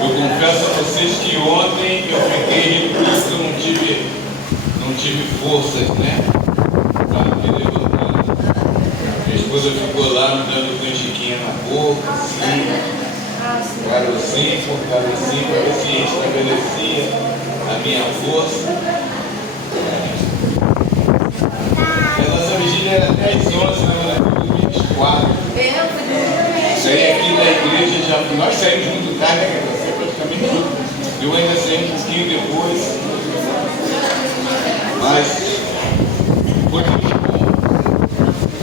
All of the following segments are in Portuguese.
Eu confesso a vocês que ontem eu fiquei recluso, não tive forças, né? Para me levantar. Minha esposa ficou lá me dando canjiquinha na boca, assim, carocinho por carocinho, para ver se estabelecia a minha força. A nossa vigília era 10h11, né? Era 24. Saí aqui da igreja, nós saímos muito tarde, né? Você praticamente junto. Eu ainda saí um pouquinho depois. Mas foi muito bom.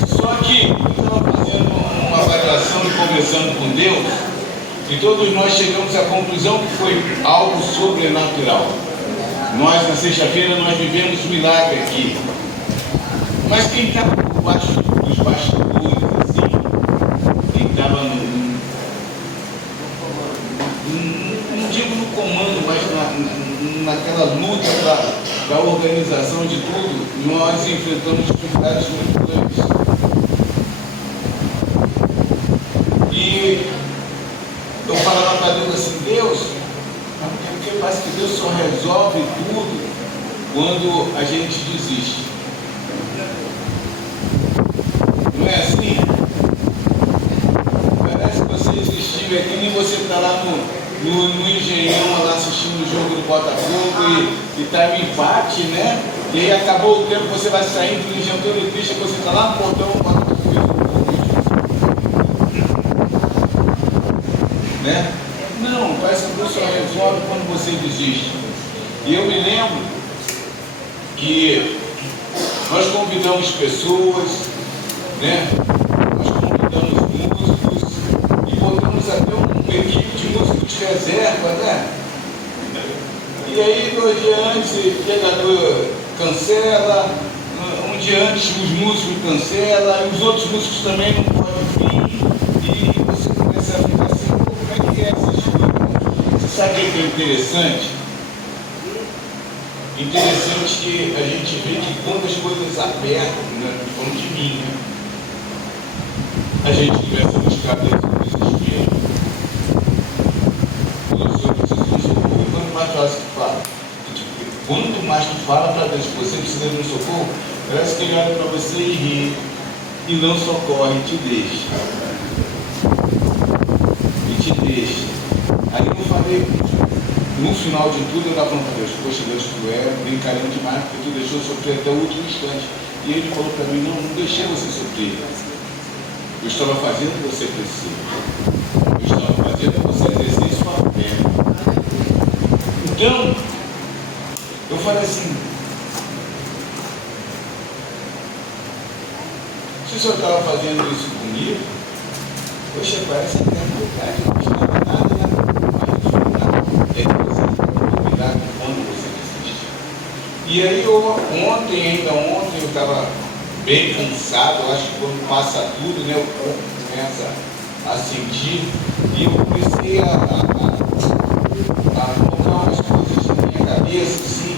Só que eu estava fazendo uma avaliação e conversando com Deus, e todos nós chegamos à conclusão que foi algo sobrenatural. Nós, na sexta-feira, nós vivemos um milagre aqui. Mas quem estava por baixo dos bastidores, assim, quem estava não digo no comando, mas naquela luta da organização de tudo, nós enfrentamos dificuldades muito grandes. E eu falava para Deus assim, Deus, porque parece que Deus só resolve tudo quando a gente desiste. Não é assim? Parece que você existiu aqui, nem você está lá no Engenhão, lá assistindo o jogo do Botafogo e está no empate, né? E aí acabou o tempo, você vai saindo do Engenhão todo triste, você está lá no portão, o Botafogo, né? Não, parece que Deus só resolve quando você desiste. E eu me lembro que nós convidamos pessoas, né? Nós convidamos músicos e botamos até uma equipe de músicos de reserva, né? E aí, 2 dias antes, o pregador cancela, um dia antes os músicos cancelam, e os outros músicos também não podem vir, e você começa a ficar assim, pô, como é que é essa história? Você sabe o que é interessante? Interessante que a gente vê que quando as coisas apertam, né, falando de mim, né, a gente começa a buscar Deus no desespero. Quanto mais fácil tu fala, quanto mais tu fala para Deus que você precisa de um socorro, parece que ele olha para você e ri, e não socorre, e te deixa. E te deixa. Aí eu falei, no final de tudo, eu estava falando para Deus, poxa Deus, tu é brincalhão demais, porque tu deixou sofrer até o último instante. E ele falou para mim, não deixei você sofrer. Eu estava fazendo o que você crescer. Eu estava fazendo você exercer sua fé. Então, eu falei assim, se o senhor estava fazendo isso comigo, poxa, parece até verdade, eu não estava nada, né? Quando você desiste. E aí ontem eu estava bem cansado, eu acho que quando passa tudo, né, o corpo começa a sentir, e eu comecei a colocar umas coisas na minha cabeça, assim.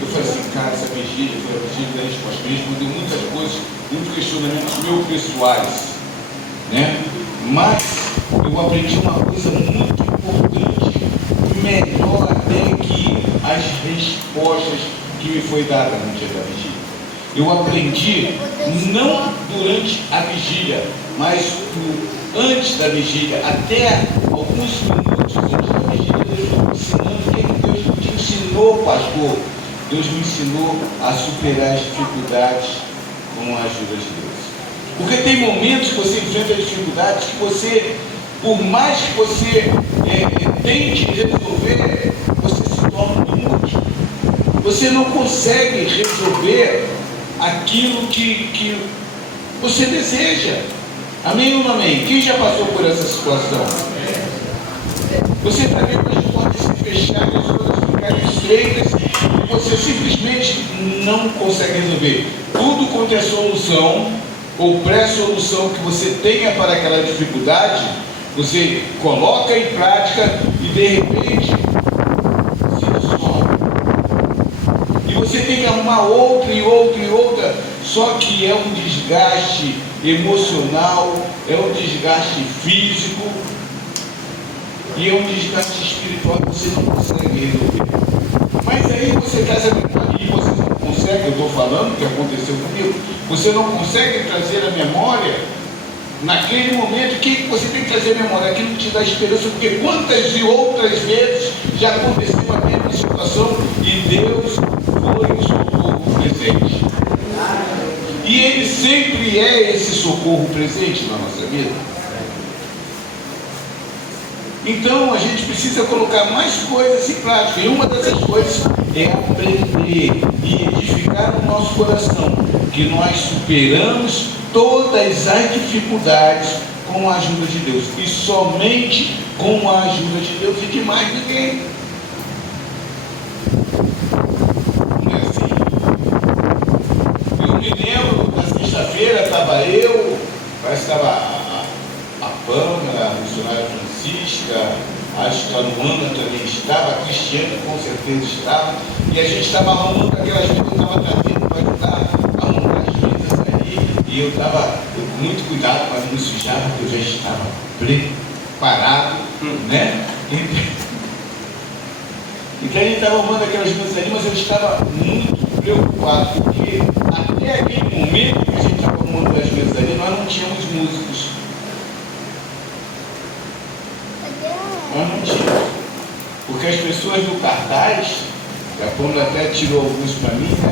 Eu falei assim, cara, essa vigília foi a vigília da resposta mesmo, deu muitas coisas, muitos questionamentos meus pessoais, né? Mas eu aprendi uma coisa muito importante, melhor até que as respostas que me foi dada no dia da vigília. Eu aprendi não durante a vigília, mas antes da vigília, até alguns minutos antes da vigília, Deus me ensinando o que Deus te ensinou, pastor. Deus me ensinou a superar as dificuldades com a ajuda de Deus. Porque tem momentos que você enfrenta dificuldades que você, por mais que você tente resolver, você se torna inútil. Você não consegue resolver aquilo que você deseja. Amém ou não amém? Quem já passou por essa situação? Você está vendo as portas se fecharem, as coisas ficarem estreitas e você simplesmente não consegue resolver. Tudo quanto é solução ou pré-solução que você tenha para aquela dificuldade, você coloca em prática e de repente se resolve. E você tem que arrumar outra e outra e outra, só que é um desgaste emocional, é um desgaste físico. E é um desgaste espiritual que você não consegue resolver. Mas aí você traz a memória e você não consegue, eu estou falando o que aconteceu comigo, você não consegue trazer a memória naquele momento. O que você tem que trazer a memória? Aquilo que te dá esperança, porque quantas e outras vezes já aconteceu a mesma situação e Deus foi o socorro presente. E Ele sempre é esse socorro presente na nossa vida. Então a gente precisa colocar mais coisas em prática. E uma dessas coisas é aprender e edificar no nosso coração que nós superamos todas as dificuldades com a ajuda de Deus. E somente com a ajuda de Deus e de mais ninguém. Não é assim? Eu me lembro, na sexta-feira estava eu, parece que estava a Pâmela, a missionária Francisca, acho que a Luana também estava, a Cristiana com certeza estava, e a gente estava arrumando aquelas mesas, eu estava trazendo para ajudar a arrumar as mesas ali, e eu estava com muito cuidado para não me sujar, porque eu já estava preparado, né? Então a gente estava arrumando aquelas mesas ali, mas eu estava muito preocupado, porque até aquele momento que a gente estava arrumando as mesas ali, nós não tínhamos músicos. Nós não tínhamos. Porque as pessoas do cartaz, a Pâmela até tirou alguns para mim, né?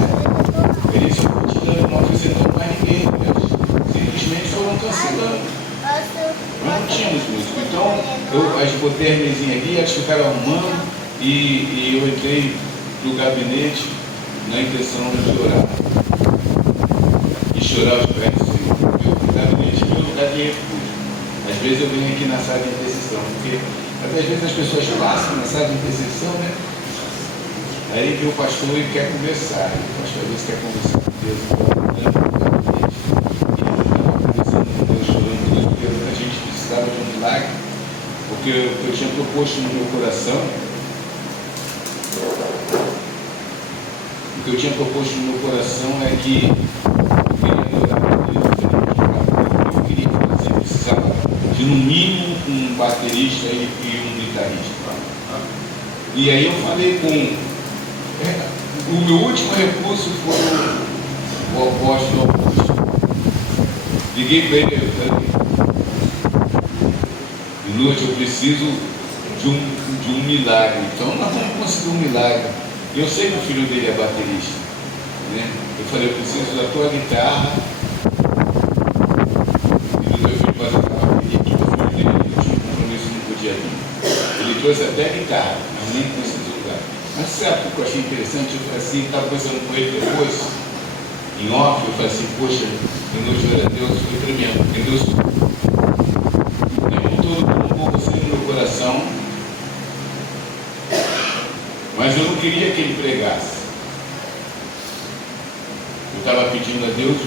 Eles foram tirando, não apresentando mais ninguém, eles simplesmente foram cancelando. Nós não tínhamos músico. Então, eu botei as mesinhas ali, elas ficaram arrumando e eu entrei no gabinete na intenção de orar. E chorar os pés do Senhor. O gabinete é meu lugar de refúgio. Às vezes eu venho aqui na sala de intercessão, porque às vezes as pessoas passam na sala de intercessão, né? Aí vem o pastor e quer conversar. E o pastor às vezes quer conversar com Deus. E ele estava conversando com Deus, chorando com Deus, porque a gente precisava de um milagre. Porque eu tinha proposto no meu coração. O que eu tinha proposto no meu coração é que eu queria adorar a Deus, eu queria fazer, precisava de no mínimo um baterista e um guitarrista. E aí eu falei com... O meu último recurso foi o apóstolo Augusto. Liguei para ele e falei: Lute, eu preciso de um milagre. Então nós vamos conseguir um milagre. Eu sei que o filho dele é baterista, né? Eu falei: eu preciso da tua guitarra. E o meu filho faz a bateria aqui, o filho dele não tinha compromisso, não podia vir. Ele trouxe até a guitarra, mas nem precisou lugar. Mas sabe o que eu achei interessante? Eu falei assim, estava conversando com ele depois, em off, eu falei assim: poxa, eu não juro a Deus, foi tremendo, porque Deus o tempo todo colocou você no meu coração, mas eu não queria que ele pregasse. Eu estava pedindo a Deus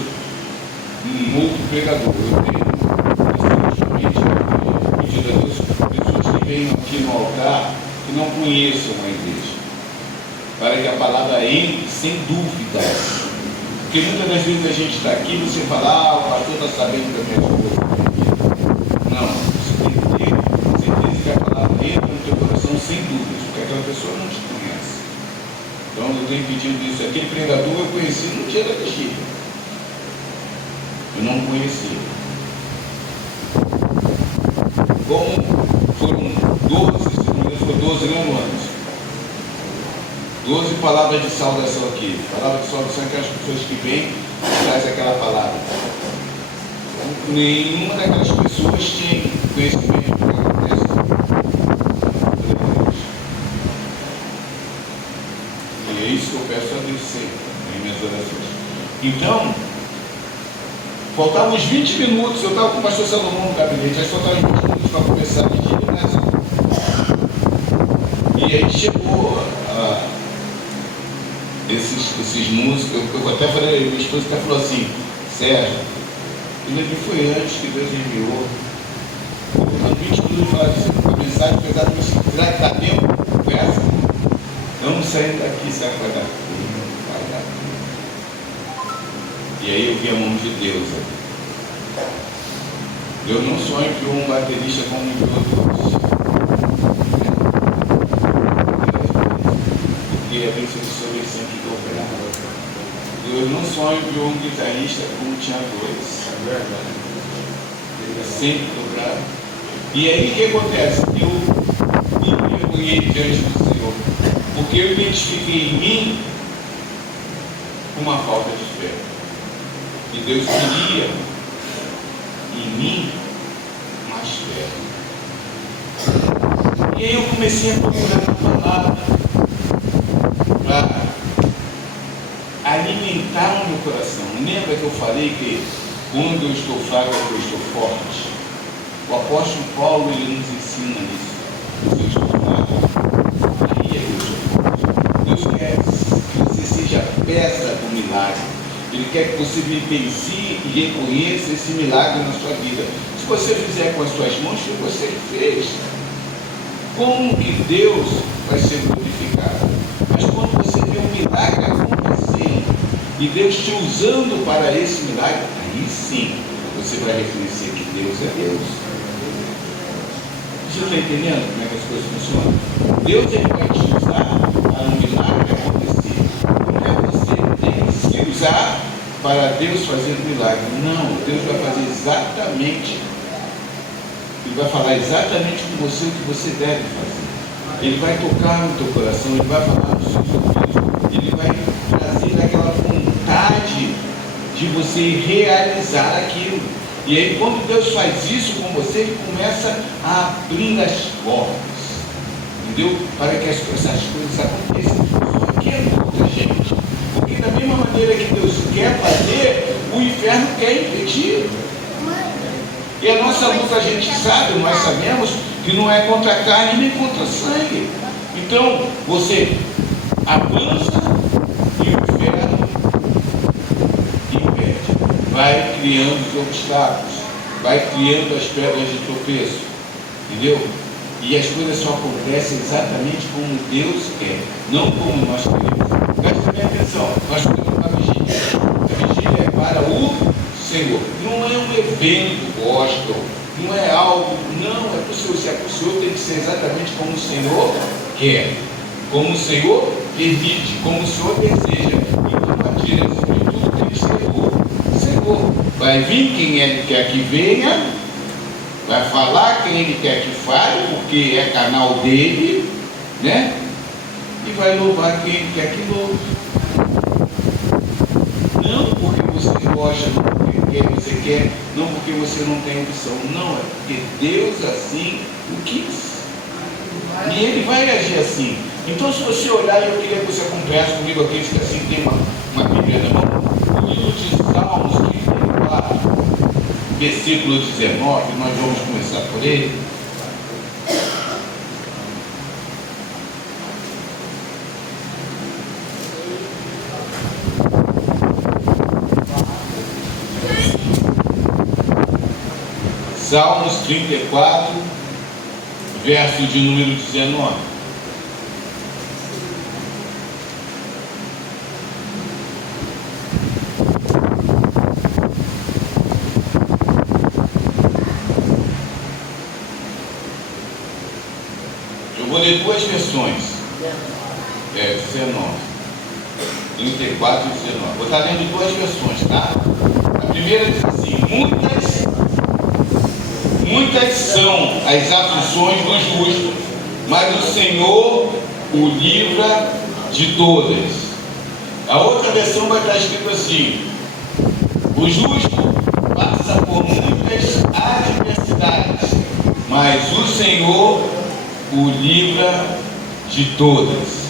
um outro pregador. Eu tenho justamente pedido a Deus pessoas que venham aqui no altar que não conheçam a igreja, para que a palavra entre sem dúvidas. Porque muitas das vezes a gente está aqui e você fala: o pastor está sabendo da minha esposa. Não, você tem que ter certeza que a palavra entra no teu coração sem dúvidas, porque aquela pessoa não te conhece. Então eu tenho pedido isso. Aquele pregador eu conheci no dia da vigília. Eu não conhecia. Como foram 12, se não me engano, foi 12 anos. 12 palavras de saudação aqui. Palavra de saudação é aquelas pessoas que vêm e trazem aquela palavra. Nenhuma daquelas pessoas tem conhecimento do que acontece. E é isso que eu peço a Deus sempre, em minhas orações. Então, faltavam uns 20 minutos, eu estava com o pastor Salomão no gabinete, aí faltavam uns 20 minutos para começar a pedir, né? E aí chegou esses músicos, eu até falei, minha esposa até falou assim: Sérgio, ele foi antes que Deus enviou. Faltando 20 minutos para falar disso, a mensagem pesada, será que dá tempo? Conversa? Vamos sair daqui, será que vai dar? Não vai dar. E aí eu vi a mão de Deus. Deus não só enviou um baterista como enviou dois. sonho de um guitarrista como tinha dois. É verdade. Ele é sempre dobrado. E aí o que acontece? Eu me mergulhei diante do Senhor, porque eu identifiquei em mim uma falta de fé. E Deus queria em mim mais fé. E aí eu comecei a procurar a palavra para alimentar o meu coração. Lembra que eu falei que quando eu estou fraco é que eu estou forte? O apóstolo Paulo, ele nos ensina isso. Se eu estou fraco, aí é que eu estou forte. Deus quer que você seja peça do milagre. Ele quer que você vivencie e reconheça esse milagre na sua vida. Se você fizer com as suas mãos, foi você que fez. Como que Deus vai ser glorificado? Mas quando você vê um milagre acontecendo e Deus te usando para esse milagre, aí sim você vai reconhecer que Deus é Deus. Você está entendendo como é que as coisas funcionam? Deus ele vai te usar para um milagre acontecer. Não é você tem que se usar para Deus fazer um milagre. Não, Deus vai fazer exatamente. Ele vai falar exatamente com você o que você deve fazer. Ele vai tocar no teu coração, ele vai falar no seu ouvidos, ele vai trazer aquela vontade de você realizar aquilo. E aí quando Deus faz isso com você, ele começa a abrir as portas, entendeu? Para que essas coisas aconteçam. Só que é muita gente. Porque da mesma maneira que Deus quer fazer, o inferno quer impedir. E a nossa luta, a gente sabe, nós sabemos que não é contra a carne nem contra a sangue. Então, você avança e o inferno impede. Vai criando os obstáculos, vai criando as pedras de tropeço, entendeu? E as coisas só acontecem exatamente como Deus quer, não como nós queremos. Presta bem atenção, nós temos uma vigília. A vigília é para o Senhor. Não é um evento gospel, não é algo, não, é para o Senhor. Se é para o Senhor, tem que ser exatamente como o Senhor quer, como o Senhor permite, como o Senhor deseja. Então a direção de tudo tem que ser o Senhor. Vai vir quem Ele quer que venha, vai falar quem Ele quer que fale, porque é canal dele, né? E vai louvar quem Ele quer que louve. Não porque você gosta, não porque você quer, não porque você não tem opção, não, é porque Deus assim o quis. E Ele vai agir assim. Então, se você olhar, eu queria que você acompanhasse comigo aqui, que assim tem uma Bíblia na mão, o livro de Salmos 34, versículo 19, nós vamos começar por ele. Salmos 34, verso de número 19. Eu vou ler duas versões. 19. 34 e 19. Vou estar lendo duas versões, tá? A primeira diz assim: Muitas são as aflições do justo, mas o Senhor o livra de todas. A outra versão vai estar escrito assim: o justo passa por muitas adversidades, mas o Senhor o livra de todas.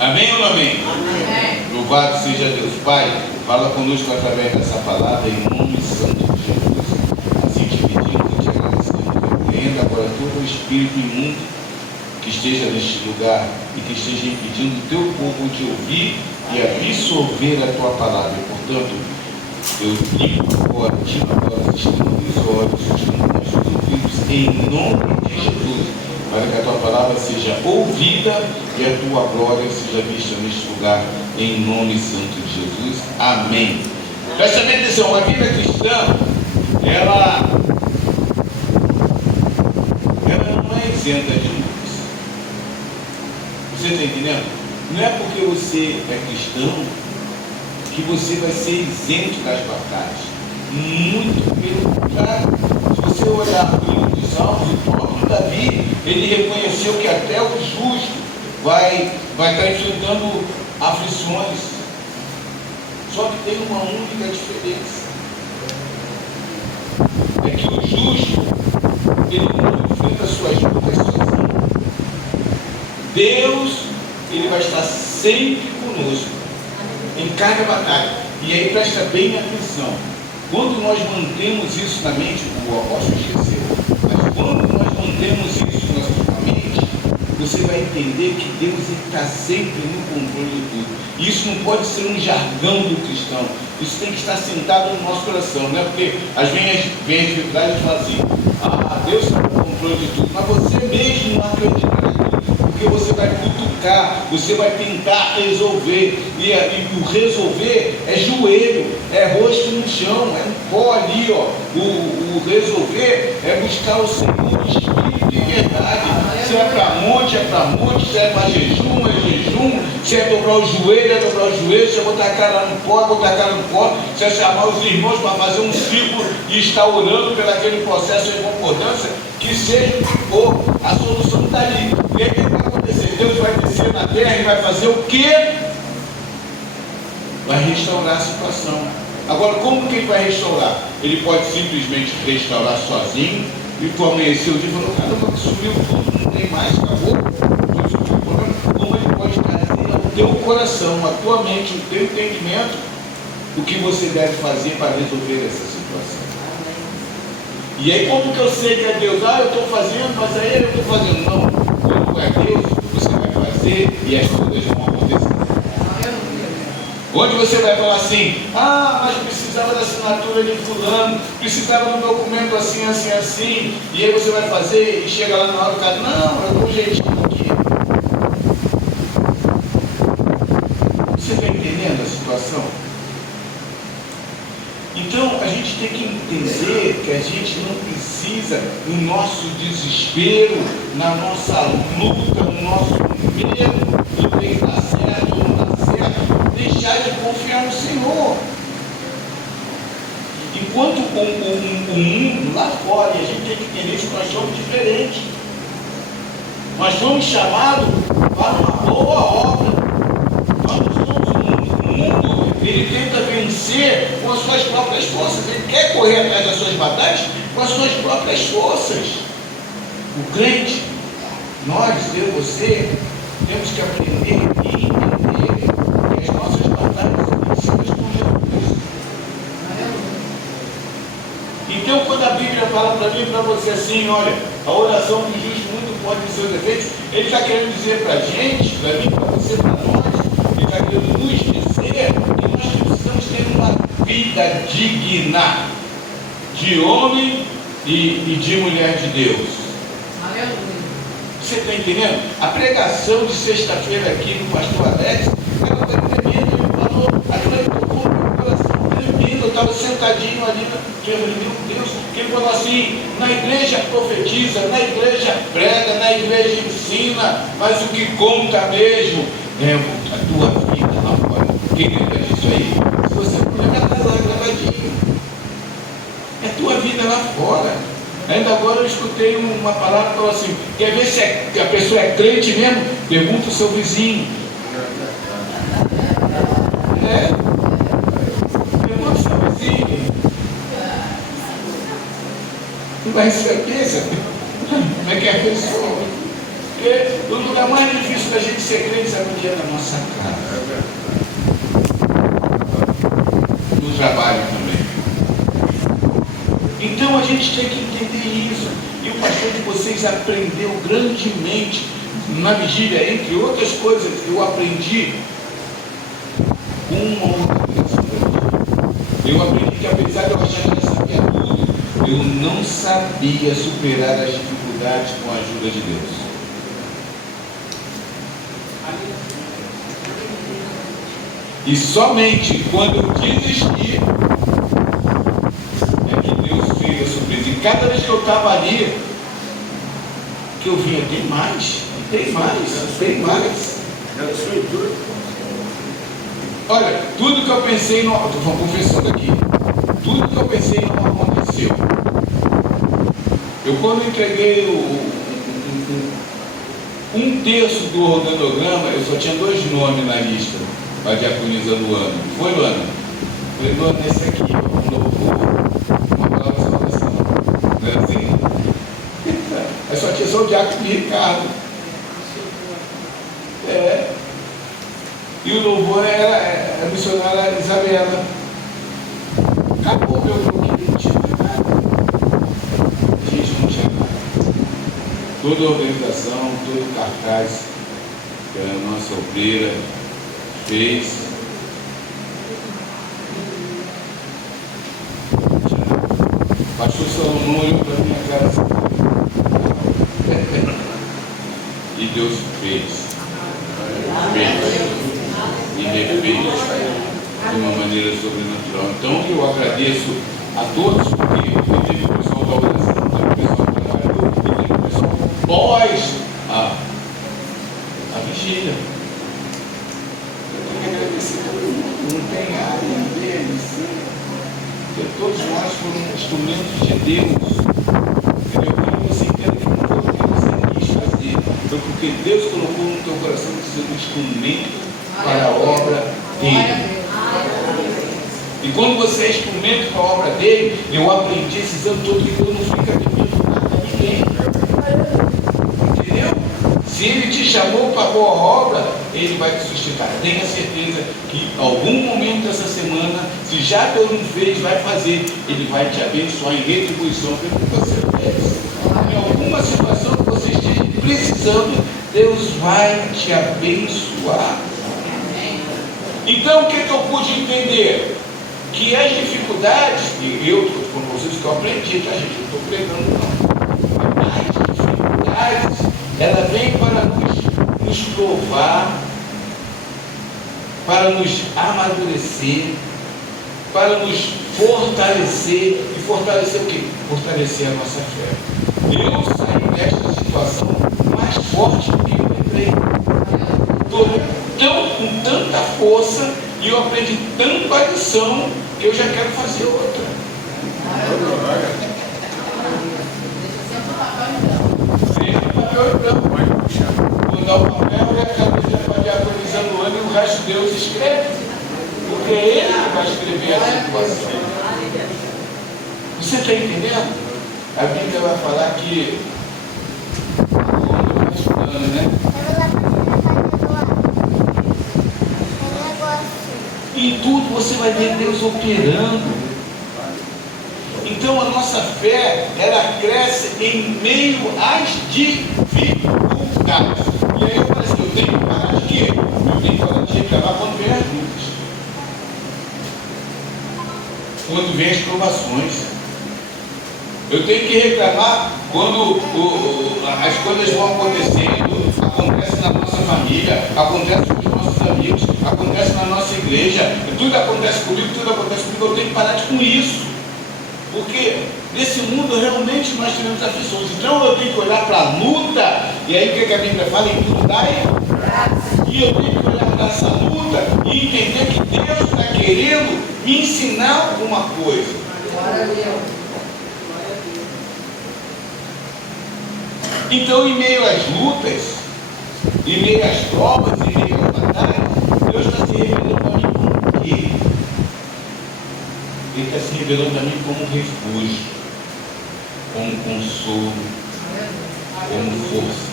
Amém ou não amém? Amém. Louvado seja Deus. Pai, fala conosco através dessa palavra, em nome santo de Jesus. Assim te pedimos e te agradecemos. Repreenda agora todo o espírito imundo que esteja neste lugar e que esteja impedindo o teu povo de ouvir e absorver a tua palavra. E, portanto, eu digo agora, tiro agora os estímulos dos olhos, os estímulos dos ouvidos, em nome de Jesus, para que a tua palavra seja ouvida e a tua glória seja vista neste lugar, em nome santo de Jesus. Amém. Presta bem atenção, a vida cristã, ela não é isenta de lutas. Você está entendendo? Não é porque você é cristão que você vai ser isento das batalhas. Muito pelo contrário. Se você olhar para o livro dos Salmos, o próprio Davi, ele reconheceu que até o justo vai estar enfrentando aflições. Só que tem uma única diferença. É que o justo, ele não enfrenta suas lutas sozinho. Deus, ele vai estar sempre conosco, em cada batalha. E aí presta bem atenção. Quando nós mantemos isso na mente, o apóstolo esqueceu, mas quando nós mantemos isso na sua mente, você vai entender que Deus está sempre no controle de tudo. E isso não pode ser um jargão do cristão. Isso tem que estar sentado no nosso coração, não é? Porque às vezes vem as dificuldades e fala assim: ah, Deus está no controle de tudo. Mas você mesmo não acredita naquilo, porque você vai cutucar, você vai tentar resolver. E o resolver é joelho, é rosto no chão, é um pó ali, ó. O resolver é buscar o Senhor de espírito e verdade. Se é para monte, é para monte. Se é para jejum, é jejum. Se é dobrar o joelho, é dobrar o joelho. Se é botar a cara no pó, é botar a cara no pó. Se é chamar os irmãos para fazer um ciclo e estar orando pelo aquele processo de concordância, que seja o que for, a solução está ali. E aí o que vai acontecer? Deus vai descer na terra e vai fazer o quê? Vai restaurar a situação. Agora, como que ele vai restaurar? Ele pode simplesmente restaurar sozinho, e tu amanheceu o dia e falou: caramba, sumiu tudo, não tem mais, acabou. Como ele pode trazer ao teu coração, à tua mente, o teu entendimento, o que você deve fazer para resolver essa situação. E aí, como que eu sei que é Deus? Ah, eu estou fazendo, mas é Ele eu estou fazendo. Não, quando é Deus, você vai fazer e as coisas vão acontecer. Onde você vai falar assim: ah, mas precisava da assinatura de fulano, precisava do documento assim, assim, assim, e aí você vai fazer e chega lá na hora do cara: não, eu dou um jeitinho aqui. Você está entendendo a situação? Então a gente tem que entender que a gente não precisa, no nosso desespero, na nossa luta, no nosso medo do que está certo ou não está certo, deixar de confiar no Senhor. Enquanto o mundo lá fora, e a gente tem que entender que nós somos diferentes. Nós fomos chamados para uma boa obra. Nós não somos o mundo, ele tenta vencer com as suas próprias forças. Ele quer correr atrás das suas batalhas com as suas próprias forças. O crente, nós, eu, você, temos que aprender e entender que as nossas batalhas são vencidas com Jesus. Então, quando a Bíblia fala para mim e para você assim: olha, a oração do justo muito pode ter seus defeitos, ele está querendo dizer para a gente, para mim, para você, para nós, ele está querendo nos dizer que nós precisamos ter uma vida digna de homem e de mulher de Deus. Você está entendendo? A pregação de sexta-feira aqui do pastor Alex, ela foi tremenda. Ele falou, aquilo aí tocou no meu coração, tremendo. Eu estava sentadinho ali, meu Deus, que ele falou assim: na igreja profetiza, na igreja prega, na igreja ensina, mas o que conta mesmo é a tua vida lá fora. Quem lembra disso aí? Se você puder, vai estar lá gravadinho. É a tua vida lá fora. Ainda agora eu escutei uma palavra que falou assim: quer ver se a pessoa é crente mesmo? Pergunta o seu vizinho. Pergunta o seu vizinho. Tu vai saber, sabe? Como é que é a pessoa? Porque o lugar mais difícil da gente ser crente, sabe onde é? Na nossa casa. No trabalho também. Então a gente tem que entender isso. E o pastor de vocês aprendeu grandemente na vigília, entre outras coisas, eu aprendi uma outra coisa. Eu aprendi que, apesar de eu achar que eu sabia tudo, eu não sabia superar as dificuldades com a ajuda de Deus. E somente quando eu desisti é que Deus veio a surpresa. E cada vez que eu estava ali, que eu vinha: tem mais, tem mais, tem mais. Olha, tudo que eu pensei não... Estou confessando aqui. Tudo que eu pensei não aconteceu. Eu, quando entreguei um terço do organograma, eu só tinha 2 nomes na lista para diaconisa Luana. Foi, Luana? Foi, Luana, esse aqui, um louvor, uma palavra de salvação. Não é assim? Eu só tinha só o diácono de Ricardo. E o louvor era a missionária Isabela. Acabou meu grupo, não tinha mais nada. A gente não tinha nada. Toda a organização, todo o cartaz que a nossa obreira fez. O pastor Salomão olhou para a minha cara assim. E Deus fez. E refez de uma maneira sobrenatural. Então eu agradeço a todos, porque teve o pessoal da oração, teve o pessoal do trabalho, teve o pessoal pós a vigília. Eu tenho que agradecer todo mundo, não tem área deles, porque todos nós fomos instrumentos de Deus. Entendeu? Que você entenda que não foi o que você quis fazer, foi porque Deus colocou no teu coração que ser um instrumento para a obra dele. E quando você é instrumento para a obra dele, eu aprendi esses anos todos que Deus não fica pedindo nada a ninguém. Entendeu? Se ele te chamou para a boa obra, ele vai te sustentar. Tenha certeza que em algum momento dessa semana, se já Deus não fez, vai fazer. Ele vai te abençoar em retribuição pelo que você fez. Em alguma situação que você esteja precisando, Deus vai te abençoar. Então, o que eu pude entender? Que as dificuldades, e eu estou com vocês que eu aprendi, tá, gente? Eu estou pregando não. As dificuldades, ela vem para nos provar, para nos amadurecer, para nos fortalecer. E fortalecer o quê? Fortalecer a nossa fé. Eu saí desta situação mais forte do que eu entrei. Estou com tanta força e eu aprendi tanto a lição que eu já quero fazer outra. Sempre papel e branco. Vou dar o papel e a cabeça para diaconizando o ano e o resto Deus escreve. Porque é Ele que vai escrever a situação. Você está entendendo? A Bíblia vai falar que quando eu estou estudando, né? Em tudo você vai ver Deus operando. Então a nossa fé, ela cresce em meio às dificuldades. E aí eu falei assim, eu tenho que parar de quê? Eu tenho que parar de reclamar quando vem as lutas. Quando vem as provações. Eu tenho que reclamar quando as coisas vão acontecendo, acontece na nossa família, acontece com os nossos amigos, acontece na nossa igreja, tudo acontece comigo, eu tenho que parar com isso. Porque nesse mundo realmente nós temos aflições. Então eu tenho que olhar para a luta, e aí o que a Bíblia fala? Em tudo dai graça. E eu tenho que olhar para essa luta e entender que Deus está querendo me ensinar alguma coisa. Glória a Deus. Então, em meio às lutas, em meio às provas, em meio às batalhas, Deus está se revelando para mim como o quê? Ele está se revelando para mim como refúgio, como consolo, como força.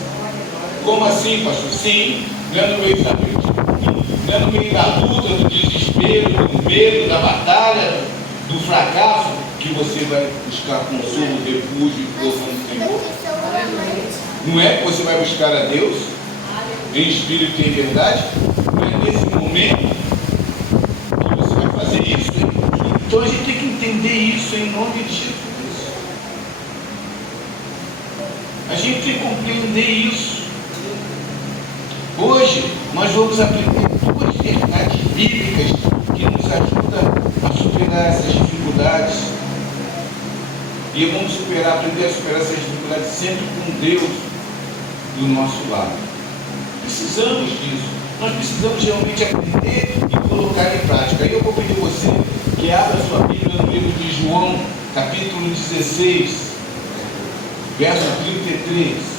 Como assim, pastor? Sim, não é no meio da luta, não é no meio da luta, do desespero, do medo, da batalha, do fracasso, que você vai buscar consolo, refúgio e força no Senhor. Não é que você vai buscar a Deus em espírito e em verdade? Não é nesse momento que você vai fazer isso? Então a gente tem que entender isso em nome de Jesus. A gente tem que compreender isso. Hoje nós vamos aprender 2 verdades bíblicas que nos ajudam a superar essas dificuldades. E vamos aprender a superar essas dificuldades sempre com Deus do nosso lado. Precisamos disso. Nós precisamos realmente aprender e colocar em prática. Aí eu vou pedir você que abra sua Bíblia no livro de João, capítulo 16, verso 33.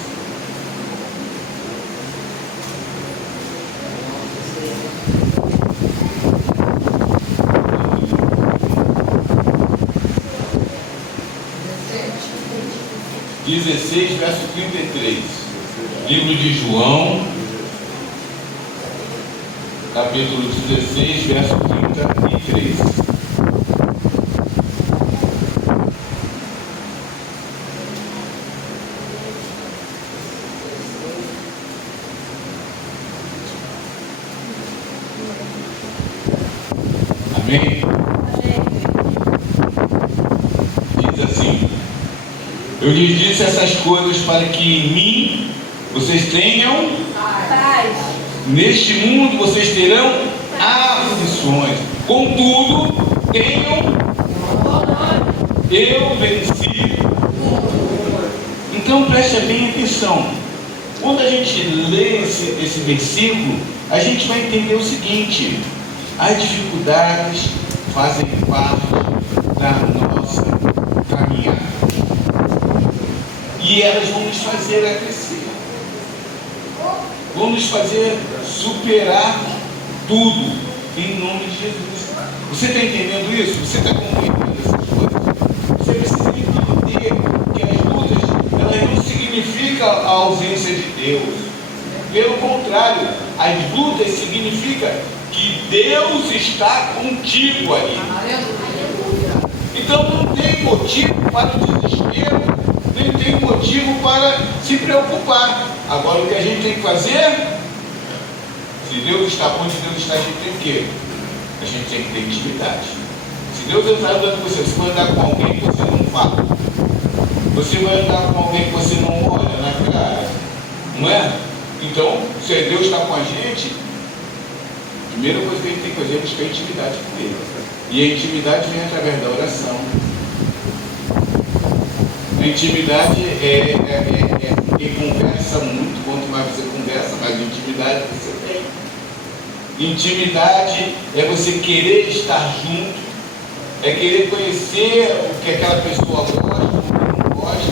Verso 33, livro de João, capítulo 16, verso 33. Amém? Diz assim: eu lhes disse essas coisas para que em mim vocês tenham paz. Neste mundo vocês terão aflições. Contudo, tenham eu venci. Então preste bem atenção. Quando a gente lê esse versículo, a gente vai entender o seguinte: as dificuldades fazem parte da nossa caminhada. E elas vão nos fazer a crescer, vão nos fazer superar tudo, em nome de Jesus. Você está entendendo isso? Você está compreendendo essas coisas? Você precisa entender que as lutas, elas não significam a ausência de Deus. Pelo contrário, as lutas significam que Deus está contigo ali. Então não tem motivo para o desespero, nem tem motivo para se preocupar. Agora o que a gente tem que fazer? Se Deus está onde Deus está, a gente tem o quê? A gente tem que ter intimidade. Se Deus está andando com você, você vai andar com alguém que você não fala, você vai andar com alguém que você não olha na cara, não é? Então, se Deus está com a gente, a primeira coisa que a gente tem que fazer é buscar intimidade com Ele. E a intimidade vem através da oração. A intimidade quem conversa muito, quanto mais você conversa, mais intimidade você tem. Intimidade é você querer estar junto, é querer conhecer o que aquela pessoa gosta, o que não gosta,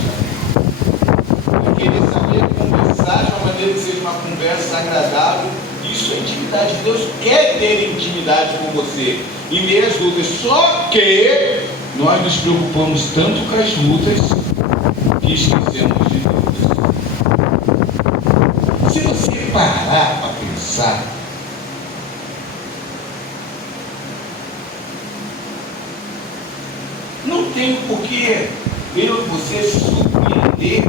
é querer saber conversar de uma maneira que seja uma conversa agradável. Isso é intimidade. Deus quer ter intimidade com você em meio às lutas. Só que nós nos preocupamos tanto com as lutas que esquecemos de Deus. Se você parar para pensar, não tem porquê eu e você se surpreender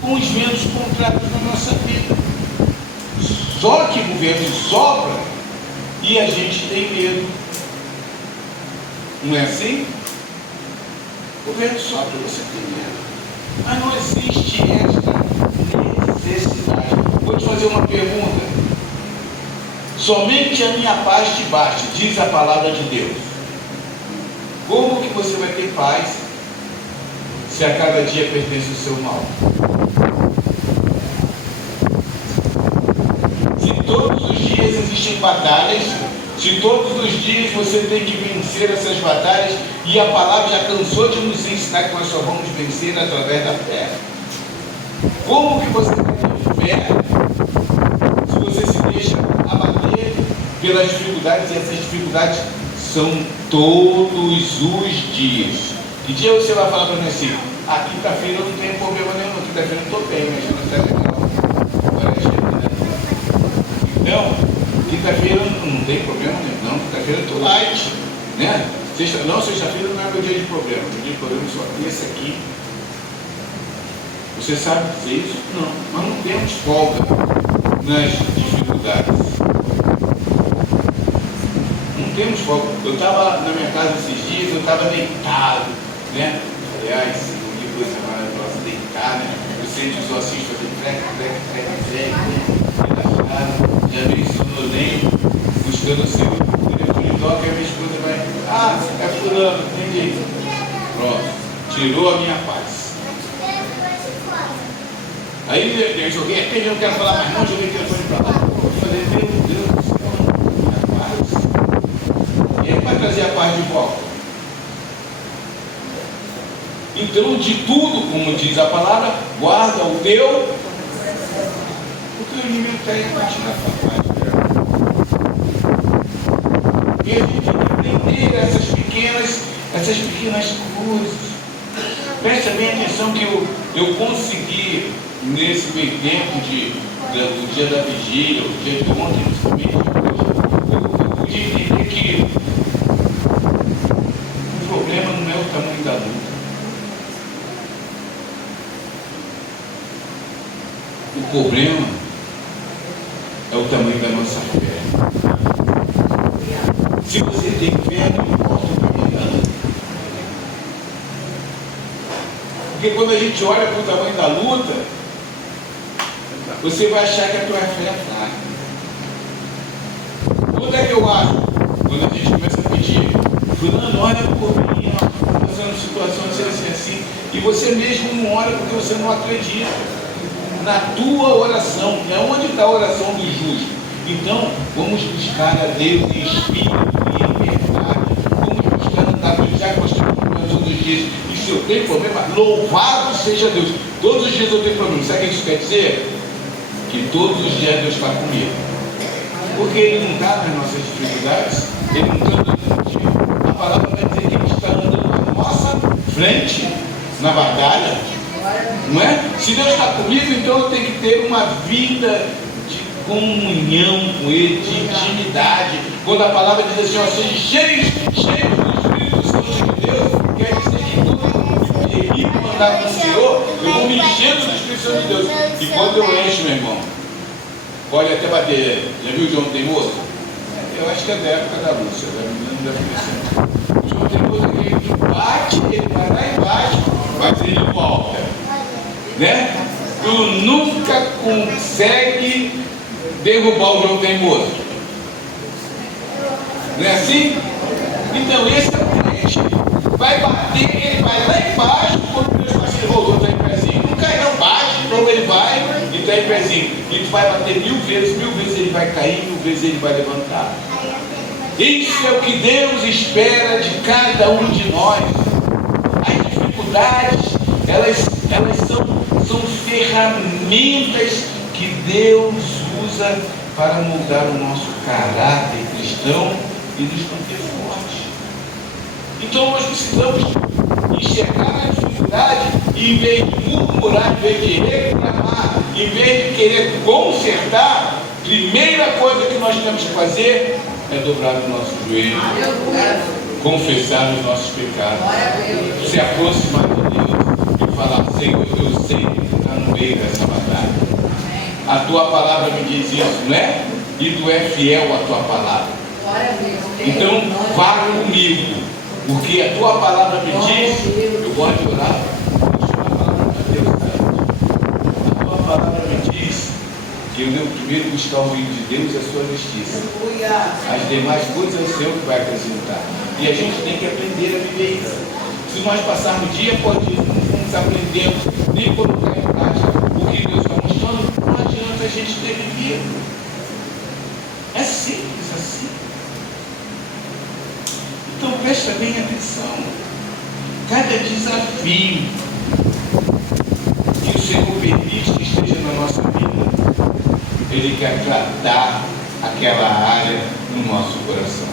com os ventos contrários na nossa vida. Só que o vento sopra e a gente tem medo. Não é assim? O vento sopra e você tem medo. Mas não existe esta necessidade. Vou te fazer uma pergunta. Somente a minha paz te basta, diz a palavra de Deus. Como que você vai ter paz se a cada dia pertence o seu mal? Se todos os dias existem batalhas, se todos os dias você tem que vencer essas batalhas, e a palavra já cansou de nos ensinar que nós só vamos vencer através da fé. Como que você vai ter fé se você se deixa abater pelas dificuldades, e essas dificuldades são todos os dias? Que dia você vai falar para mim assim: ah, quinta-feira eu não tenho problema nenhum, quinta-feira eu estou bem, mas não está legal. Então, quinta-feira não tem problema nenhum, não, quinta-feira eu estou light, né? Sexta-feira não é meu dia de problema, meu dia de problema é só esse aqui. Você sabe dizer isso? Não, mas não temos folga nas dificuldades. Não temos folga. Eu estava na minha casa esses dias, eu estava deitado, né? Aliás, que coisa maravilhosa, deitar, né? Eu sente os ossinhos fazendo treque, relaxado, já meio sonolento, buscando o seu telefone, toca, e a minha esposa vai: ah, é fulano, tem jeito. Pronto, tirou a minha paz. Aí eu joguei, até eu não quero falar mais não, joguei o telefone fazer, meu Deus do céu, a paz. Quem vai trazer a paz de volta? Então, de tudo, como diz a palavra, guarda o teu, porque o inimigo está aí para tirar a tua paz. E a gente tem que aprender essas pequenas coisas. Presta bem atenção que eu consegui, nesse meio tempo do dia da vigília, o dia de ontem, principalmente, eu pude entender que o problema não é o tamanho da luta. O problema é o tamanho da nossa fé. Se você tem fé, não importa o tamanho da luta. Porque quando a gente olha para o tamanho da luta, você vai achar que a tua fé é fraca. Quando é que eu acho? Quando a gente começa a pedir, fulano, olha por mim, estou passando situação assim, e você mesmo não ora porque você não acredita na tua oração. É onde está a oração do justo. Então, vamos buscar a Deus em espírito e em verdade. Vamos buscar andar com já que nós temos problema todos os dias. E se eu tenho problema, louvado seja Deus. Todos os dias eu tenho problema. Sabe o que isso quer dizer? Que todos os dias Deus está comigo. Porque Ele não está nas nossas dificuldades. Ele não está andando contigo. A palavra vai dizer que Ele está andando na nossa frente, na batalha. Não é? Se Deus está comigo, então eu tenho que ter uma vida de comunhão com Ele, de intimidade. Quando a palavra diz assim, ó, seja cheios do Espírito Santo de Deus, quer dizer que tudo que eu me mandar com o Senhor, eu vou me enchendo do Espírito Santo de Deus. E quando eu encho, meu irmão, pode até bater. Já viu o João Teimoso? Eu acho que é da época da Lúcia, não deve ser. O João Teimoso é aquele que bate, ele vai lá embaixo, mas ele volta. Né? Tu nunca consegue derrubar o João Teimoso. Não é assim? Então esse é o crente. Vai bater, ele vai lá embaixo, quando Deus faz ele voltou, está em pezinho. Não cai não, bate, então ele vai e está em pezinho. E tu vai bater 1000 vezes ele vai cair, 1000 vezes ele vai levantar. Isso é o que Deus espera de cada um de nós. As dificuldades, elas são ferramentas que Deus usa para mudar o nosso caráter cristão e nos manter fortes. Então nós precisamos enxergar a dificuldade e, em vez de murmurar, em vez de reclamar, em vez de querer consertar, a primeira coisa que nós temos que fazer é dobrar o nosso joelho, confessar os nossos pecados, se aproximar de Deus e falar: Senhor, eu sei que tu está no meio dessa batalha. A tua palavra me diz isso, não é? E tu é fiel à tua palavra. Então, vá comigo, porque a tua palavra me diz. Eu gosto de orar, a palavra de Deus, a tua palavra me diz que eu devo primeiro buscar o reino de Deus e a sua justiça. As demais coisas é o Senhor que vai acrescentar. E a gente tem que aprender a viver isso. Se nós passarmos dia por dia, não vamos aprendendo, nem colocar em prática o que Deus está mostrando, não adianta a gente ter vivido. É simples assim. Então presta bem atenção. Cada desafio que o Senhor permite que esteja na nossa vida, Ele quer tratar aquela área no nosso coração.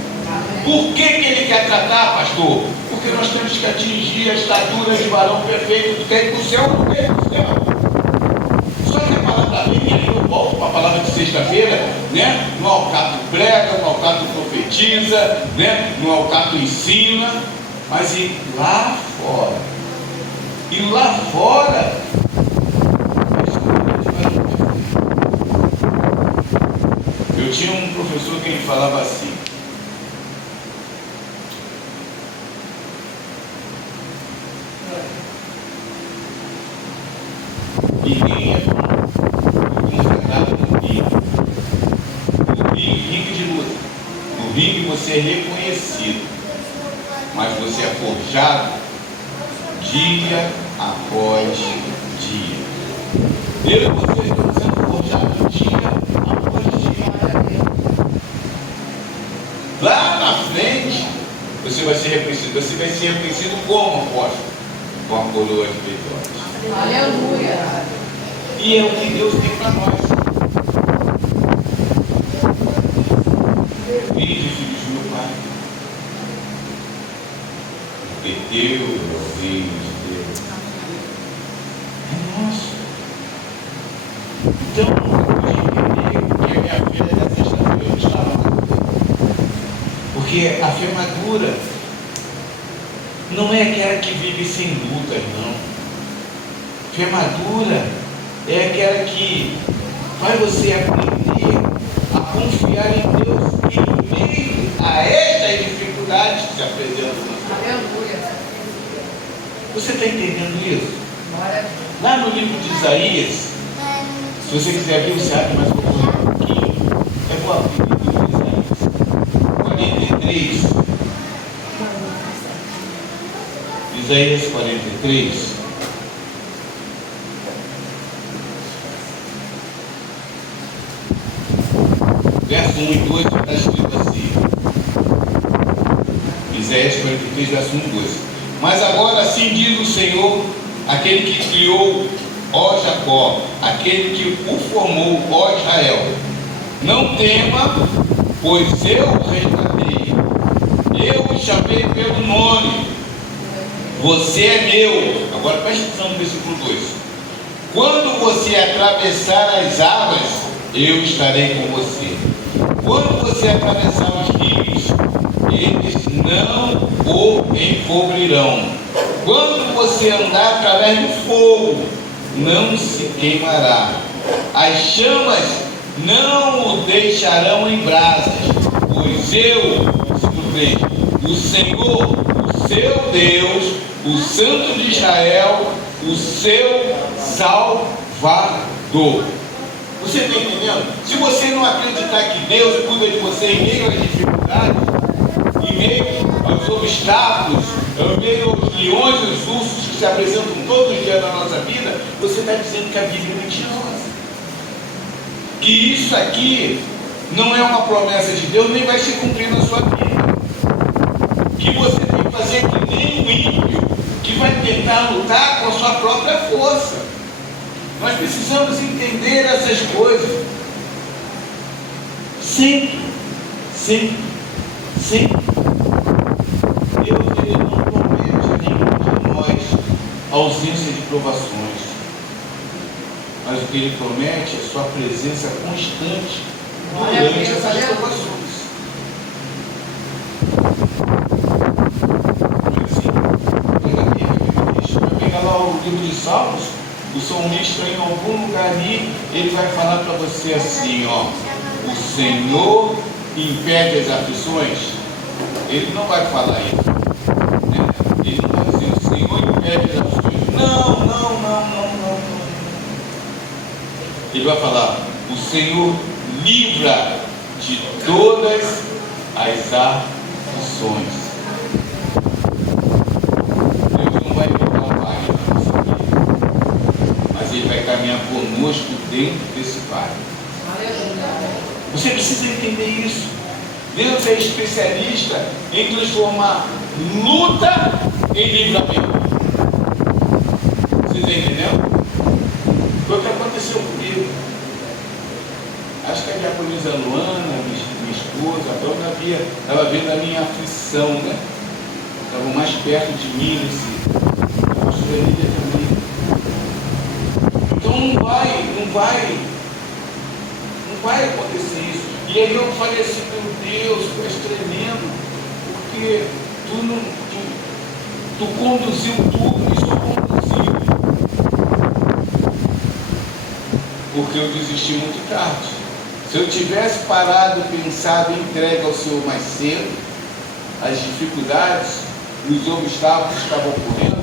Por que Ele quer tratar, pastor? Porque nós temos que atingir a estatura de varão perfeito. Tu quer ir para o céu ou não quer ir para o céu? Só que a palavra vem, e aí eu volto para a palavra de sexta-feira, né? No alcato prega, no alcato profetiza, né? No alcato ensina, mas e lá fora? E lá fora, eu tinha um professor que ele falava assim: ninguém é contratado no ringue. No ringue de luta. No ringue você é reconhecido, mas você é forjado dia após dia. Eu e você estamos sendo forjados dia após dia. você vai ser reconhecido como apóstolo, com a coroa de vitórias. Aleluia. E é o que Deus tem para nós. Vinde, filhos do meu Pai. Porque Deus é o reino de Deus. É nosso. Então, eu pude entender que a minha vida da sexta-feira estava. Porque a fé madura não é aquela que vive sem lutas, não. Fé madura é aquela que faz você aprender a confiar em Deus em meio a estas dificuldades que se apresentam na sua vida. Aleluia. Você está entendendo isso? Glória a Deus. Lá no livro de Isaías, se você quiser abrir, você abre mais um pouquinho. É bom abrir o livro de Isaías 43. Isaías 43. Verso 1 e 2 está escrito assim. Isaías 43, verso 1 e 2. Mas agora assim diz o Senhor, aquele que criou, ó Jacó, aquele que o formou, ó Israel. Não tema, pois eu o resgatei. Eu o chamei pelo nome. Você é meu. Agora preste atenção no versículo 2. Quando você atravessar as águas, eu estarei com você. Quando você atravessar os rios, eles não o encobrirão. Quando você andar através do fogo, não se queimará. As chamas não o deixarão em brasas, pois eu, o Senhor, o seu Deus, o Santo de Israel, o seu Salvador. Você está entendendo? Se você não acreditar que Deus cuida de você em meio às dificuldades, em meio aos obstáculos, em meio aos leões e os ursos que se apresentam todos os dias na nossa vida, você está dizendo que a Bíblia é mentirosa. Que isso aqui não é uma promessa de Deus, nem vai se cumprir na sua vida. Que você tem que fazer que nem o ímpio, que vai tentar lutar com a sua própria força. Nós precisamos entender essas coisas. Sempre, sempre, sempre. Deus ele não promete a nenhum de nós ausência de provações. Mas o que Ele promete é sua presença constante durante essas provações. Vai pegar lá o livro de Salmos. O salmista em algum lugar ali, ele vai falar para você assim, ó: o Senhor impede as aflições. Ele não vai falar isso, né? Ele não vai dizer, o Senhor impede as aflições. Não. Ele vai falar, o Senhor livra de todas as aflições. Deus não vai livrar o vale da nossa vida, mas Ele vai caminhar conosco dentro desse vale. Você precisa entender isso. Deus é especialista em transformar luta em livramento. Você está entendendo? Foi o que aconteceu comigo. Acho que a diaconisa Luana, minha esposa, a Dona estava vendo a minha aflição, né? Estavam mais perto de mim, a pastora Lídia também. Então não vai acontecer isso. E aí eu falei assim, meu Deus, tu és tremendo, porque tu conduziu tudo, e só conduziu. Porque eu desisti muito tarde. Se eu tivesse parado, pensado e entregue ao Senhor mais cedo, as dificuldades, os obstáculos que estavam ocorrendo,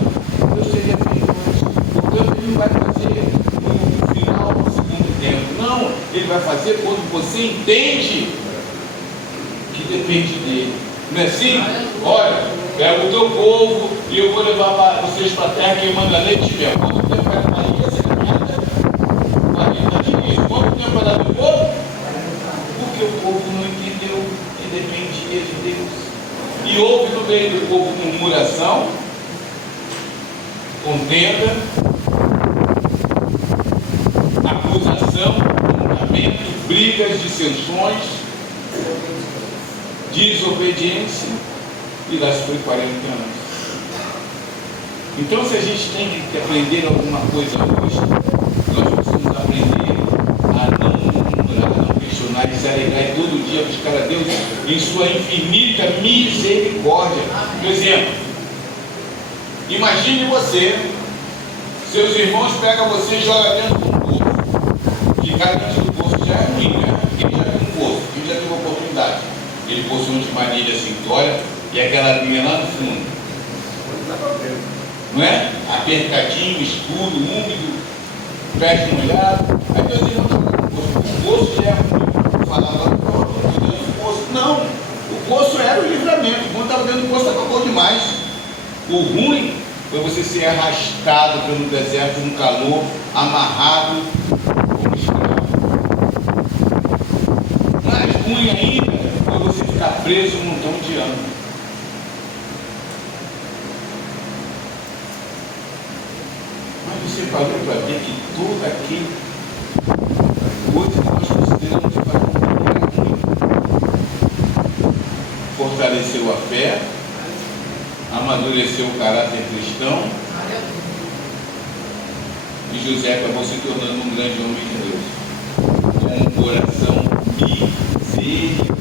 eu seria feito antes. Portanto, Ele não vai fazer no final do segundo tempo. Não, Ele vai fazer quando você entende que depende dEle. Não é assim? Olha, pega o teu povo e eu vou levar vocês para a terra que manda leite e mel. Quanto tempo vai levar essa caminhada? 40 dias. Quanto tempo vai dar do povo? Porque o povo não entendeu que dependia de Deus. E houve no meio do povo murmuração, contenda, acusação, julgamento, brigas, dissensões, desobediência, e lá se foi 40 anos. Então, se a gente tem que aprender alguma coisa hoje, nós precisamos aprender a não murmurar, a não questionar e se alegrar e todo dia buscar a Deus em sua infinita misericórdia. Por exemplo, imagine você, seus irmãos pegam você e jogam dentro de um poço. Ficar dentro do poço já é ruim, né? Quem já tem um poço, quem já teve oportunidade? Ele poço de manilha assim, olha, e aquela linha lá no fundo. Não é? Apertadinho, escuro, úmido, pés molhado. Aí meus irmãos estão no poço. O poço já é ruim. Falava, do poço. Não, o poço era o livramento. Quando estava dentro do poço, estava bom demais. O ruim foi você ser arrastado pelo deserto no calor, amarrado como escravo. Mais ruim ainda foi você ficar preso um montão de anos. Mas você parou para ver que toda aquela coisa que nós consideramos que faz muito fortaleceu a fé, amadureceu o caráter cristão, e José acabou se tornando um grande homem de Deus, com um coração misericordioso.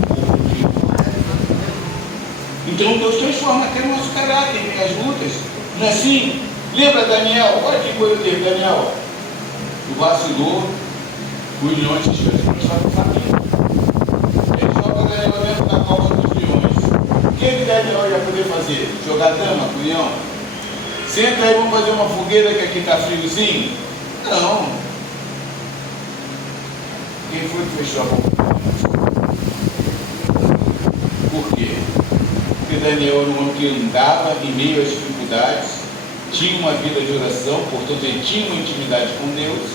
Então Deus transforma até o nosso caráter em as lutas. Não é assim? Lembra Daniel? Olha que coisa dele, Daniel. O vacilou, os leões que estavam famintos. Ele joga Daniel dentro da cova dos leões. O que Daniel ia poder fazer? Jogar dama com o leão? Senta aí, vamos fazer uma fogueira que aqui está friozinho? Não. Quem foi que fechou a boca? Por quê? Porque Daniel era um homem que andava em meio às dificuldades, tinha uma vida de oração, portanto ele tinha uma intimidade com Deus,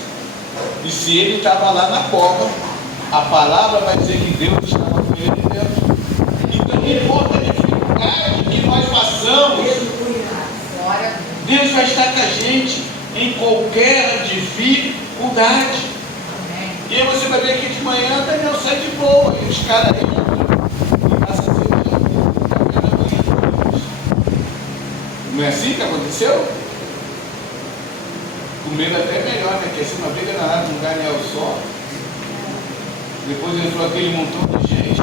e se ele estava lá na cova, a palavra vai dizer que Deus estava com ele dentro. Então não importa a dificuldade que nós façamos, Deus vai estar com a gente em qualquer dificuldade. E aí você vai ver que de manhã Daniel sai de boa, e os caras entram e passa a ser não é assim que aconteceu? Comer até melhor, né? Porque assim uma briga danada num Daniel só. Depois ele falou aquele montão de gente.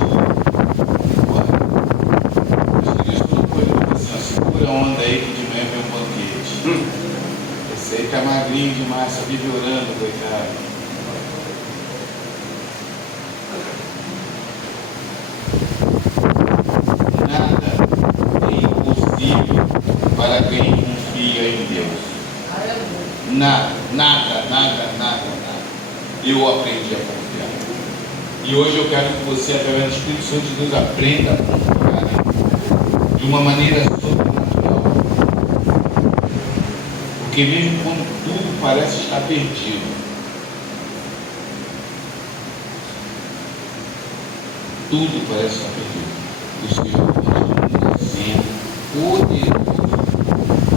Os Cristo colocou ele falou assim, ó, segura a onda aí que de manhã vem um banquete. Esse aí tá magrinho demais, só vive orando, coitado. Para quem confia em Deus. Nada. Eu aprendi a confiar. E hoje eu quero que você, através do Espírito Santo de Deus, aprenda a confiar de uma maneira sobrenatural. Porque mesmo quando tudo parece estar perdido, tudo parece estar perdido, o Senhor continua sendo poderoso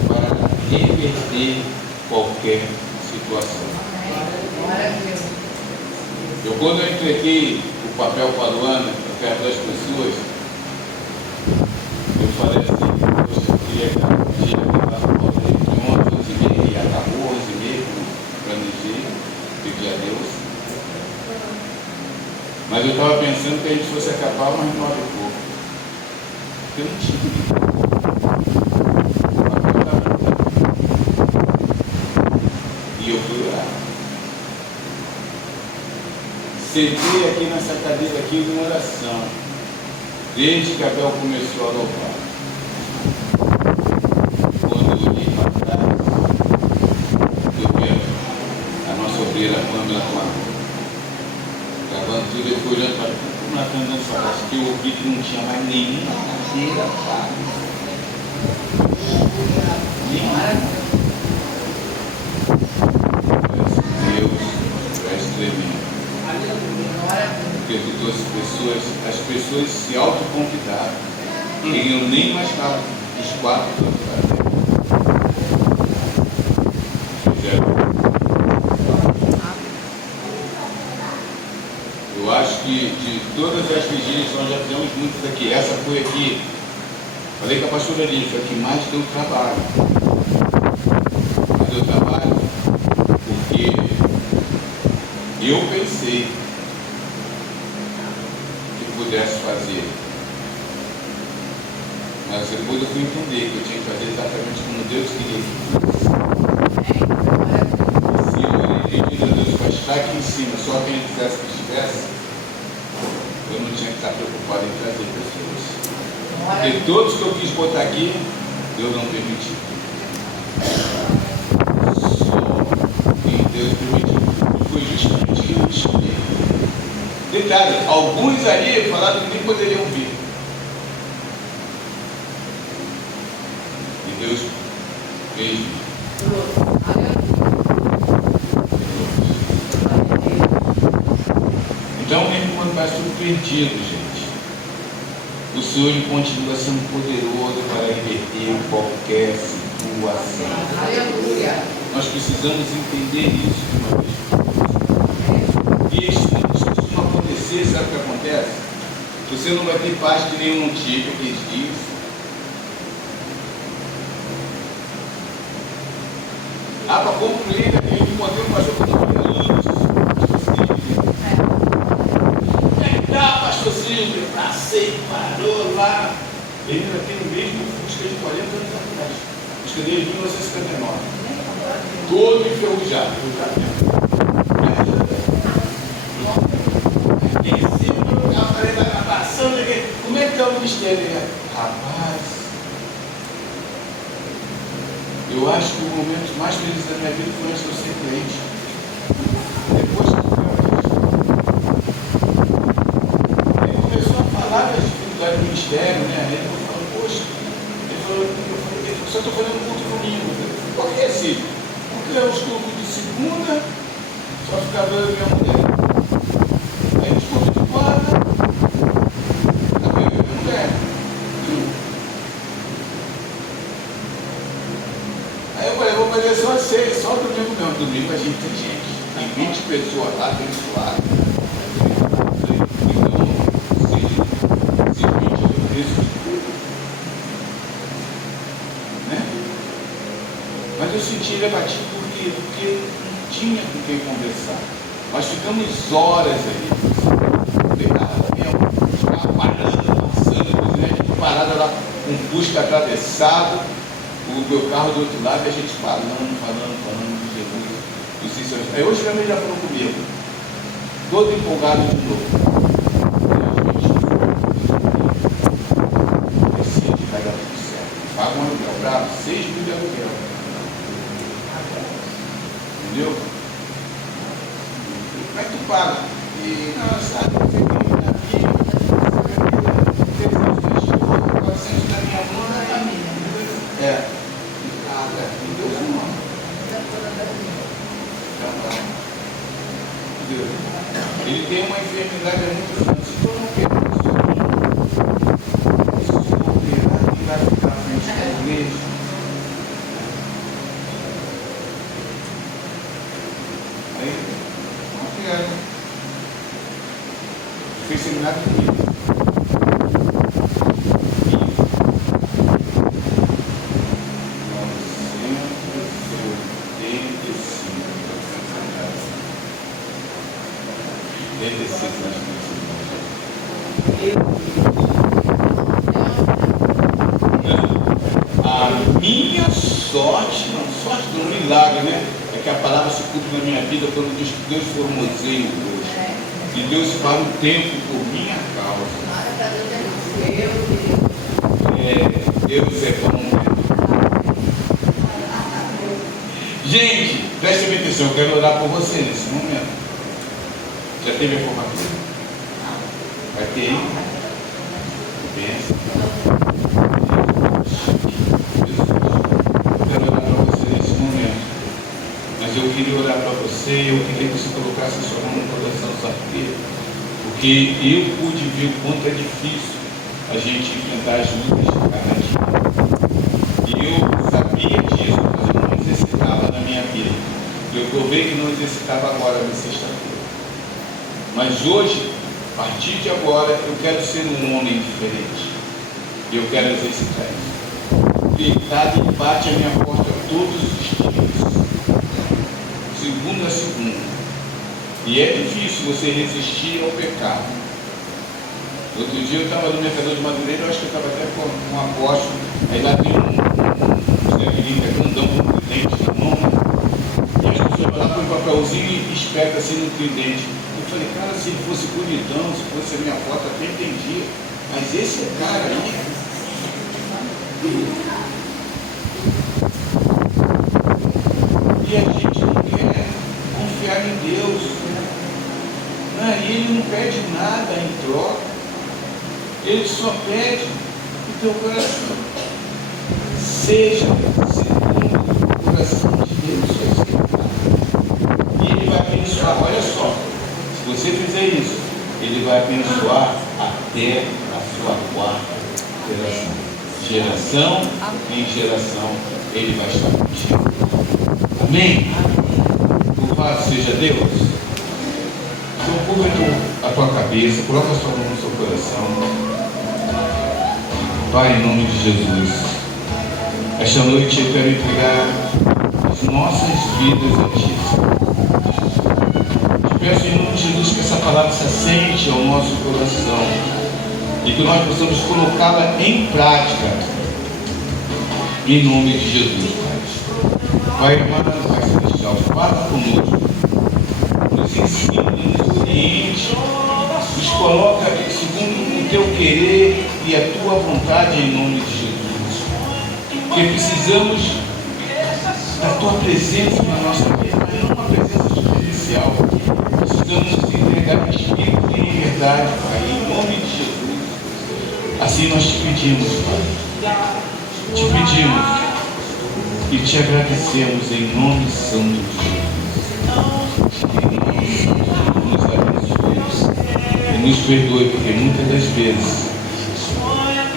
para reverter qualquer situação. Quando eu entreguei o papel para o Ana, perto das pessoas, eu falei assim, poxa, eu queria que a gente estava por volta de 11h30 e acabou 11h30, planejei, pedi a Deus. Mas eu estava pensando que a gente fosse acabar umas 9h e pouco. Eu não tinha. E eu fui orar. Sentei aqui nessa cadeira aqui em oração, desde que Abel começou a louvar. Quando eu olhei para trás, eu vi a nossa obreira Pamela gravando tudo, eu fui olhando para como ela está andando essa parte, que eu ouvi que não tinha mais nenhuma cadeira vaga. Deus, tu és tremendo. Porque tu trouxe pessoas, as pessoas se autoconvidaram, quem eu nem mais estava Os 4 estão fazendo. Eu acho que de todas as vigílias nós já fizemos muitas aqui. Essa foi aqui. Falei com a pastora ali, foi a que mais deu trabalho. Mais deu trabalho porque eu pensei que pudesse fazer. Mas depois eu fui entender que eu tinha que fazer exatamente como Deus queria que fosse. Se eu era pedido a Deus para estar aqui em cima, só quem ele quisesse que estivesse, eu não tinha que estar preocupado em trazer pessoas. Porque todos que eu quis botar aqui, Deus não permitiu. Só quem Deus permitiu. E foi justamente que eu escolhi. Detalhe, alguns ali falaram que nem poderiam vir. E Deus fez vir. Então, mesmo quando está surpreendido, gente, o Senhor continua sendo poderoso para reverter qualquer situação. Aleluia. Nós precisamos entender isso de uma vez por todas. E isso não acontecer, sabe o que acontece? Você não vai ter paz de nenhum tipo aqueles dias. Para concluir, eu encontrei um pastor que eu não via anos. Pastor Silvio, passei, parou lá. Ele ainda tem o mesmo Fusca de 40 anos atrás. Fusca desde 1959. Todo enferrujado. Em cima, eu falei da gravação, como é que está o ministério? Rapaz, eu acho que o momento mais feliz da minha vida foi antes de eu ser crente. Depois que eu das dificuldades do ministério, né? Ele falou, poxa, ele falou, eu só estou fazendo culto domingo. Por que assim? Porque eu estou de segunda, só ficava eu e minha mulher. Aí os cultos de quarta, também eu e minha mulher. Aí eu falei, vou fazer só 6, só domingo não. Domingo a gente tem gente. Tem 20 pessoas lá, abençoadas. Mas eu senti ele abatido porque não tinha com quem conversar. Nós ficamos horas ali. Deitava mesmo, ficava parando, passando, a gente parada lá com o Fusca atravessado, o meu carro do outro lado, e a gente falando de Jesus. Aí hoje também já falou comigo, todo empolgado de novo. Vai dar tudo certo. Paga um aluguel bravo, 6 mil de aluguel. Entendeu? Como é que tu paga? E não, sabe, você tem na vida, 400 da minha mãe. E Deus não manda. Entendeu? Ele tem uma enfermidade muito grande. Se tu não quer isso, operar, ele vai ficar na frente da igreja. Aí, obrigado. Fez seminário comigo. A minha sorte, não, sorte do milagre, né? É que a palavra se cumpre na minha vida quando diz que Deus formoseia o rosto. E Deus para o tempo por minha causa. Deus é bom. Gente, preste atenção, eu quero orar por você nesse momento. Já teve a formatura? Vai ter? Pensa. Eu quero orar para você nesse momento. Mas eu queria orar para você, eu queria que você colocasse a sua mão no coração, sabe por quê? Porque eu pude ver o quanto é difícil a gente enfrentar as lutas de cada dia. Eu sabia disso, mas eu não exercitava na minha vida. Eu provei que não exercitava agora, na sexta-feira. Mas hoje, a partir de agora, eu quero ser um homem diferente. E eu quero exercitar isso. Deitado e bate a minha porta todos os dias. Segunda a segunda. E é difícil você resistir ao pecado. Outro dia eu estava no Mercador de Madureira, eu acho que eu estava até com um apóstolo, aí lá tem um Zé Felipe grandão com um tridente na mão, e as pessoas lá põem um papelzinho e espeta assim no tridente. Eu falei, cara, se ele fosse bonitão, se fosse a minha foto, até entendia, mas esse cara aí, e a gente não quer confiar em Deus, né? E ele não pede nada em troca. Ele só pede o teu coração. Seja segundo o coração de Deus. E ele vai abençoar. Olha só, se você fizer isso, ele vai abençoar até a sua quarta geração. Geração em geração, ele vai estar contigo. Amém? Louvado seja Deus. Então, curva a tua cabeça, coloca a sua mão no seu coração. Pai, em nome de Jesus, esta noite eu quero entregar as nossas vidas a Ti. Te peço em nome de Jesus que essa palavra se assente ao nosso coração e que nós possamos colocá-la em prática, em nome de Jesus, Pai. Pai amado, Pai celestial, fala conosco, nos ensina, nos oriente, nos coloca segundo o Teu querer e a Tua vontade, em nome de Jesus. Porque precisamos da Tua presença na nossa vida, mas não uma presença superficial. Precisamos nos entregar em espírito e em verdade, Pai, em nome de Jesus. Assim nós te pedimos, Pai. Te pedimos e te agradecemos em nome santo de Jesus. Em nome santo, nos abençoe e nos perdoe, porque muitas das vezes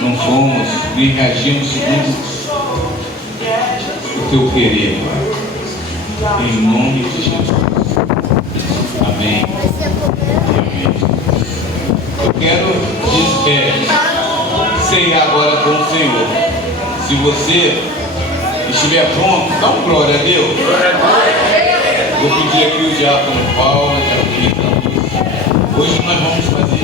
não fomos nem reagimos segundo o Teu querer, Pai. Em nome de Jesus. Amém. Amém. Eu quero ceiar agora com o Senhor. Se você estiver pronto, dá um glória a Deus. Vou pedir aqui o diácono Paulo, a diaconisa Lúcia. Hoje nós vamos fazer